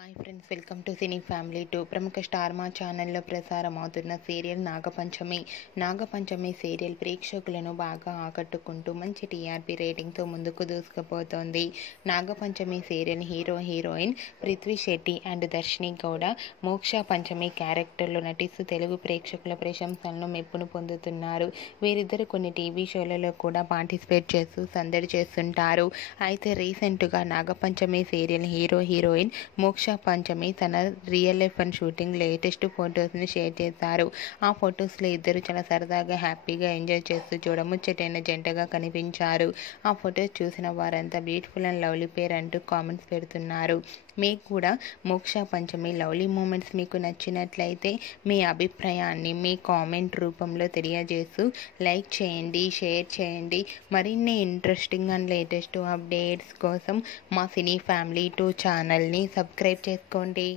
Hi friends, welcome to cine family 2. ప్రముఖ star మా ఛానల్లో ప్రసారం అవుతున్న సీరియల్ నాగపంచమి సీరియల్ ప్రేక్షకులను బాగా ఆకట్టుకుంటూ మంచి టీఆర్పీ రేటింగ్తో ముందుకు దూసుకుపోతోంది. Nagapanchami serial heroine Prithvi Shetty and Darshini Gowda Moksha Panchami క్యారెక్టర్లో నటిస్తూ తెలుగు ప్రేక్షకుల ప్రశంసలను మెప్పును పొందుతున్నారు. వీరిద్దరు కొన్ని టీవీ షోలలో కూడా పార్టిసిపేట్ చేస్తూ సందడి చేస్తుంటారు. అయితే రీసెంట్గా నాగపంచమి సీరియల్ హీరోయిన్ మోక్ష పంచమి తన real life and shooting latest ఫొటోస్ని షేర్ చేశారు. ఆ ఫొటోస్లో ఇద్దరు చాలా సరదాగా హ్యాపీగా ఎంజాయ్ చేస్తూ చూడముచ్చటైన జంటగా కనిపించారు. ఆ ఫొటోస్ చూసిన వారంతా బ్యూటిఫుల్ అండ్ లవ్లీ పేర్ అంటూ కామెంట్స్ పెడుతున్నారు. మీకు కూడా మోక్ష పంచమి లవ్లీ మూమెంట్స్ మీకు నచ్చినట్లయితే మీ అభిప్రాయాన్ని మీ కామెంట్ రూపంలో తెలియజేస్తూ లైక్ చేయండి, షేర్ చేయండి. మరిన్ని ఇంట్రెస్టింగ్ అండ్ లేటెస్ట్ అప్డేట్స్ కోసం మా సినీ ఫ్యామిలీ 2 ఛానల్ని సబ్స్క్రైబ్ చేసుకోండి.